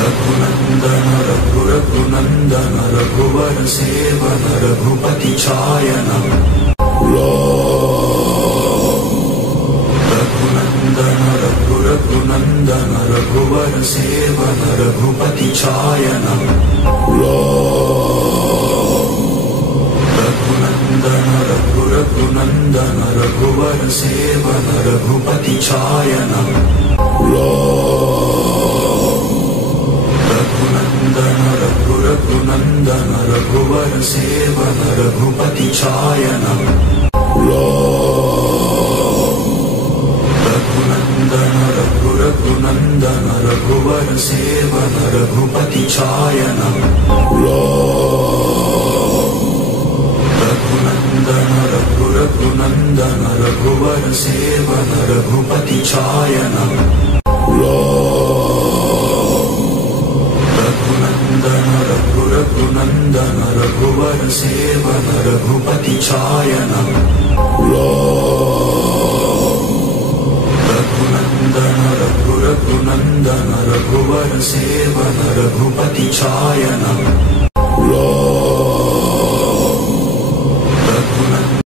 Raghunandan Raghunandan रघुवर सेवन Raghupati छायन Raghunandan Raghunandan रघुवर सेवन Raghupati छायन Raghunandan Raghunandan रघुवर सेवन Raghupati छायन Raghunandan Raghunandan रघुवर सेवन Raghupati छायन Raghunandan Raghunandan रघुवर सेवन Raghupati छायन Raghunandan Raghunandan रघुवर सेवन Raghupati छायन Raghunandan Raghunandan रघुवर सेवन Raghupati छायन Raghunandan Raghunandan रघुवर सेवन Raghupati छायन